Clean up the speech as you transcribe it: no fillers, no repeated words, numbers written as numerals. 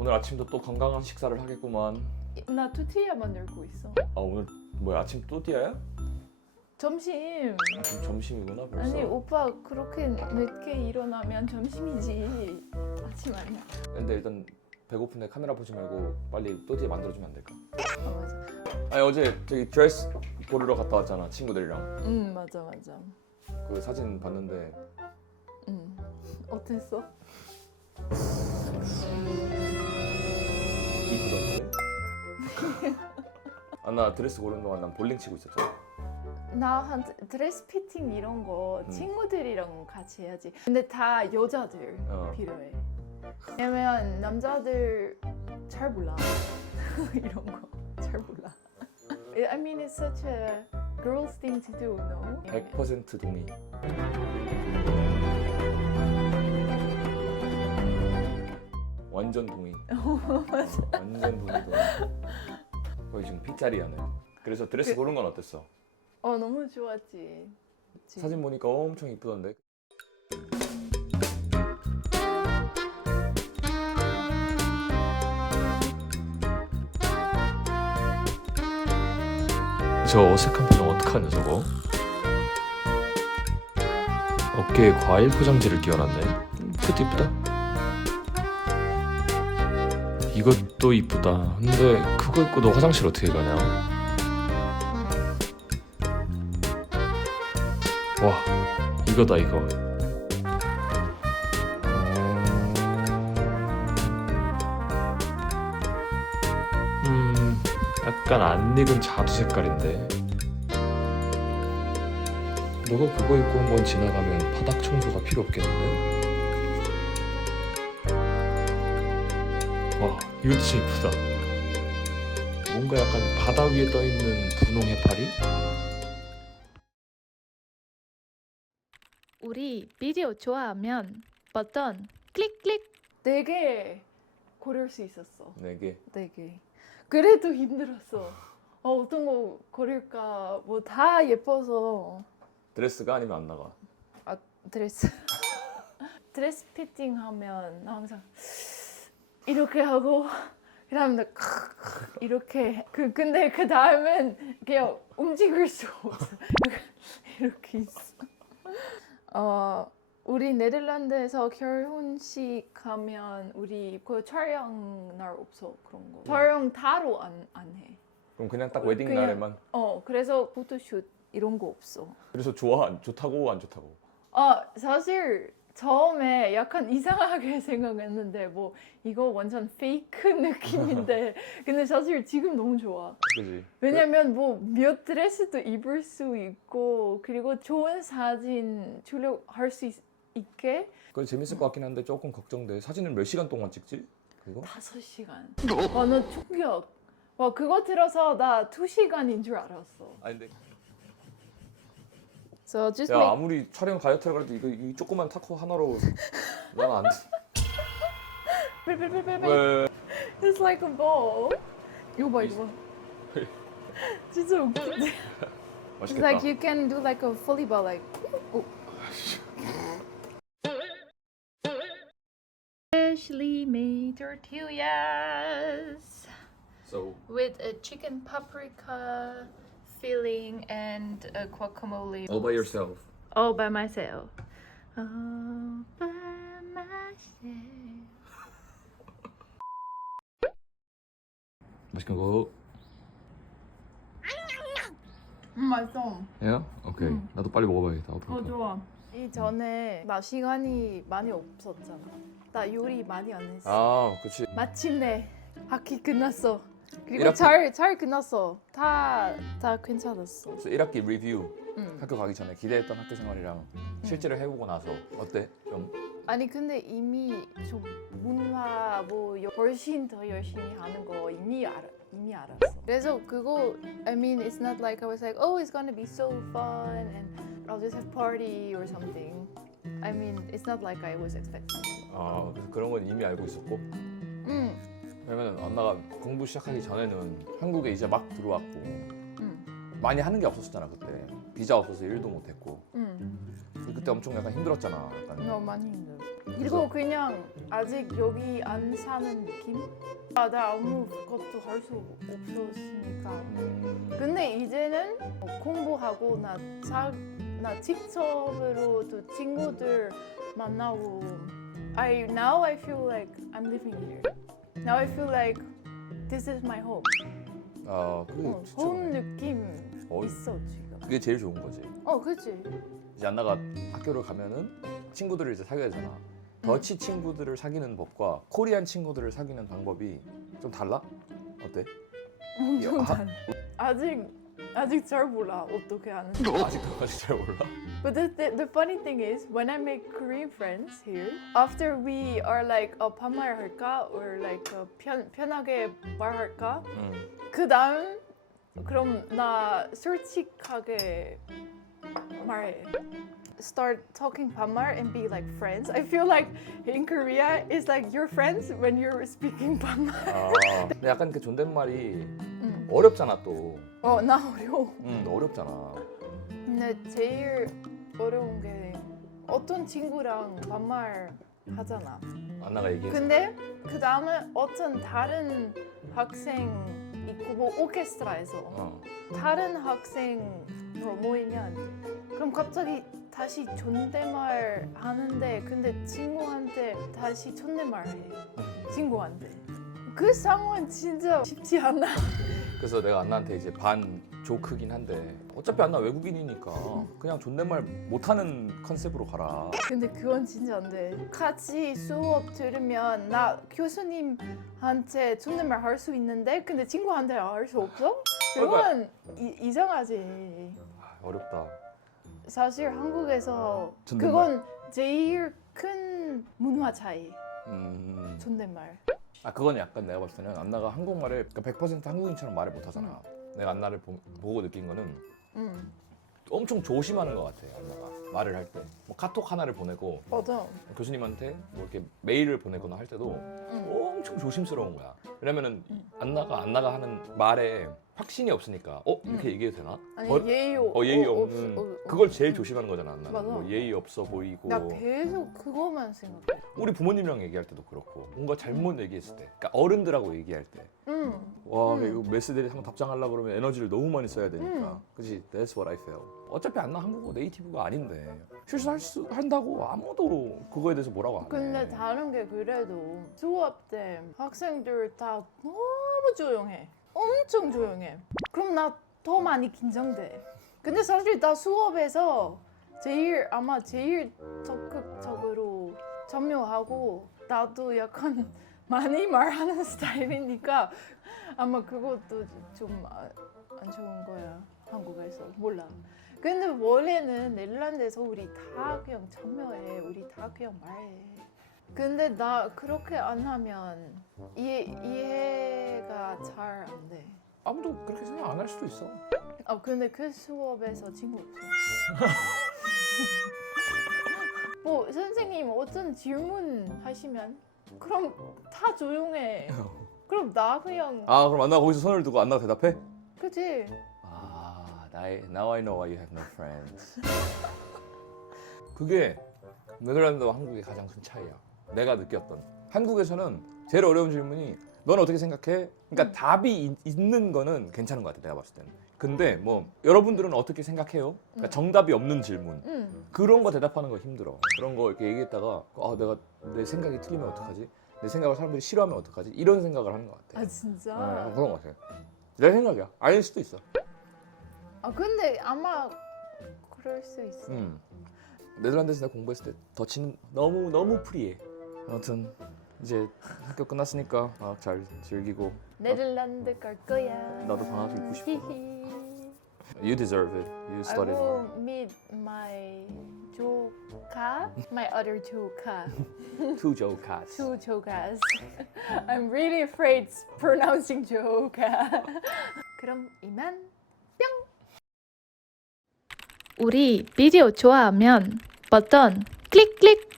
오늘 아침도 또 건강한 식사를 하겠구만. 나 투티야 만들고 있어. 아 오늘 뭐야 아침 또띠아야? 점심. 지금 점심이구나 벌써. 아니 오빠 그렇게 늦게 일어나면 점심이지. 아침 아니야. 근데 일단 배고픈데 카메라 보지 말고 빨리 또띠아 만들어주면 안 될까? 아 맞아. 아니 어제 저기 드레스 고르러 갔다 왔잖아 친구들이랑. 맞아 맞아. 그 사진 봤는데 어땠어? 이쁘던데? 아 나 드레스 고르는 동안 난 볼링 치고 있었잖아. 나 한 드레스 피팅 이런 거 친구들이랑 같이 해야지. 근데 다 여자들 필요해. 왜냐면 남자들 잘 몰라. 이런 거 잘 몰라. I mean it's such a girls thing to do, no? 100% 동의. 완전 동의. 완전 동의. 거의 지금 픽자리야네. 그래서 드레스 고른 건 어땠어? 너무 좋았지. 사진 보니까 엄청 이쁘던데. 저 어색한 표정 어떡하냐 저거? 어깨에 과일 포장지를 끼워놨네. 그것도 이쁘다. 이것도 이쁘다. 근데 그거 입고 너 화장실 어떻게 가냐? 와 이거다 이거. 약간 안 익은 자두 색깔인데. 너가 그거 입고 한번 지나가면 바닥 청소가 필요 없겠는데? 와 이것도 진짜 이쁘다. 뭔가 약간 바다 위에 떠있는 분홍 해파리? 우리 비디오 좋아하면 버튼 클릭 클릭 4개 고를 수 있었어. 4개. 4개. 그래도 힘들었어. 어떤 거 고를까? 뭐 다 예뻐서. 드레스가 아니면 안 나가. 드레스. 드레스 피팅 하면 나 항상 이렇게 하고 그다음에 이렇게 근데 그 다음엔 그냥 움직일 수 없어. 이렇게 있어. 우리 네덜란드에서 결혼식 하면 우리 그 촬영 날 없어 그런 거. 촬영 따로 안 해. 그럼 그냥 딱 웨딩 그냥- 날에만? 그래서 포토슛 이런 거 없어. 그래서 좋다고 안 좋다고? 사실 처음에 약간 이상하게 생각했는데 뭐 이거 완전 페이크 느낌인데 근데 사실 지금 너무 좋아. 그지? 왜냐면 뭐 몇 드레스도 입을 수 있고 그리고 좋은 사진 출력할 수 있게 그거 재밌을 것 같긴 한데 조금 걱정돼. 사진을 몇 시간 동안 찍지? 그거? 5시간. 와, 나 충격. 와, 그거 들어서 나 2시간인 줄 알았어. 아니 근데 So just 야 make 아무리 촬영 다이어트라 그래도 이 조그만 타코 하나로 난 안 돼. 왜? It's like a ball. 이거 봐, 이거 봐. 진짜 웃긴데. It's 맛있겠다. like you can do like a volleyball like. Oh. Freshly made tortillas So with a chicken paprika filling and a guacamole. all by yourself. All by myself. All by myself. 맛있게 먹어. 맛있어. 야? 오케이. 나도 빨리 먹어봐야겠다. 좋아. 이전에 나 시간이 많이 없었잖아. 나 요리 많이 안 했어. 아, 그렇지. 마침내 학기 끝났어. 그리고 1학기. 잘 끝났어. 다 괜찮았어. 그래서 1학기 리뷰. 학교 가기 전에 기대했던 학교 생활이랑 실제로 해보고 나서 어때? 좀 아니 근데 이미 좀 문화 뭐 훨씬 더 열심히 하는 거 이미 알았어. 그래서 그거 I mean it's not like I was like oh it's gonna be so fun and I'll just have party or something. I mean it's not like I was expecting. 아, 그런 건 이미 알고 있었고. 왜냐면 안나가 공부 시작하기 전에는 한국에 이제 막 들어왔고 많이 하는 게 없었잖아 그때. 비자 없어서 일도 못했고. 그때 엄청 약간 힘들었잖아. 약간 너무 많이 힘들어. 그리고 그냥 아직 여기 안 사는 느낌? 나 아무것도 할 수 없었으니까. 근데 이제는 공부하고 나 직접으로 또 친구들 만나고 now I feel like I'm living here. Now I feel like this is my home. 아, 그게 진짜 home 느낌 어, 있어 지금. 그게 제일 좋은 거지. 그치. 이제 안나가 학교를 가면은 친구들을 이제 사귀어야 되잖아. 더치 친구들을 사귀는 법과 코리안 친구들을 사귀는 방법이 좀 달라? 어때? 엄청 아, 잘. 아직 잘 몰라 어떻게 하는지. 아직도 잘 몰라. But the funny thing is, when I make Korean friends here, after we are like 반말 할까 or like 편하게 말할까, 그 다음 그럼 나 솔직하게 말해. Start talking 반말 and be like friends. I feel like in Korea it's like you're friends when you're speaking 반말. 아, 근데 약간 그 존댓말이 어렵잖아 또. 나 어려워. 어렵잖아. 근데 제일 어려운 게 어떤 친구랑 반말 하잖아. 안나가 얘기했어. 근데 그 다음에 어떤 다른 학생 있고 뭐 오케스트라에서 다른 학생으로 모이면 그럼 갑자기 다시 존댓말 하는데 근데 친구한테 다시 존댓말 해. 친구한테. 그 상황 진짜 쉽지 않아. 그래서 내가 안나한테 이제 반 조크긴 한데 어차피 안나 외국인이니까 그냥 존댓말 못하는 컨셉으로 가라. 근데 그건 진짜 안 돼. 같이 수업 들으면 나 교수님한테 존댓말 할 수 있는데 근데 친구한테 할 수 없어? 그건 이상하지. 어렵다. 사실 한국에서 존댓말. 그건 제일 큰 문화 차이. 존댓말. 아 그건 약간 내가 봤을 때는 안나가 한국말을 100% 한국인처럼 말을 못하잖아. 내가 안나를 보고 느낀 거는 엄청 조심하는 것 같아. 안나가 말을 할 때. 뭐 카톡 하나를 보내고 맞아. 교수님한테 뭐 이렇게 메일을 보내거나 할 때도 엄청 조심스러운 거야. 왜냐면은 안나가 하는 말에 확신이 없으니까 이렇게 얘기해도 되나? 아니 예의 예의 없는 그걸 제일 조심하는 거잖아. 안나는 맞아. 뭐 예의 없어 보이고. 나 계속 그거만 생각해. 우리 부모님이랑 얘기할 때도 그렇고 뭔가 잘못 얘기했을 때, 그러니까 어른들하고 얘기할 때, 와 이거 메시지를 한번 답장하려고 그러면 에너지를 너무 많이 써야 되니까, 그렇지? That's what I feel. 어차피 안나 한국어 네이티브가 아닌데 실수한다고 아무도 그거에 대해서 뭐라고 안 해. 근데 다른 게 그래도 수업 때 학생들 다 너무 조용해. 엄청 조용해. 그럼 나 더 많이 긴장돼. 근데 사실 나 수업에서 아마 제일 적극적으로 참여하고 나도 약간 많이 말하는 스타일이니까 아마 그것도 좀 안 좋은 거야. 한국에서 몰라. 근데 원래는 네덜란드에서 우리 다 그냥 참여해. 우리 다 그냥 말해. 근데 나 그렇게 안 하면 이해가 잘 안 돼. 아무도 그렇게 생각 안 할 수도 있어. 근데 그 수업에서 친구 없어. 뭐 선생님 어떤 질문 하시면 그럼 다 조용해. 그럼 나 그냥 그럼 안나가 거기서 손을 두고 안나가 대답해? 그치? Now I know why you have no friends. 그게 네덜란드와 한국의 가장 큰 차이야. 내가 느꼈던. 한국에서는 제일 어려운 질문이 넌 어떻게 생각해? 그러니까 답이 있는 거는 괜찮은 것 같아. 내가 봤을 때는. 근데 뭐 여러분들은 어떻게 생각해요? 그러니까 정답이 없는 질문. 그런 거 대답하는 거 힘들어. 그런 거 이렇게 얘기했다가 내가 내 생각이 틀리면 어떡하지? 내 생각을 사람들이 싫어하면 어떡하지? 이런 생각을 하는 것 같아. 진짜? 네, 그런 것 같아. 내 생각이야. 아닐 수도 있어. 근데 아마 그럴 수 있어. 네덜란드에서 내가 공부했을 때 더치는 너무 프리해. 아무튼 이제 학교 끝났으니까 방학 잘 즐기고. 네덜란드 갈 거야. 나도 방학 있고 싶어. 히히. You deserve it. You I studied will hard. meet my 조카, my other 조카. Two jokas. Two 조kas. I'm really afraid pronouncing 조카. 그럼 이만. 우리 비디오 좋아하면 버튼 클릭 클릭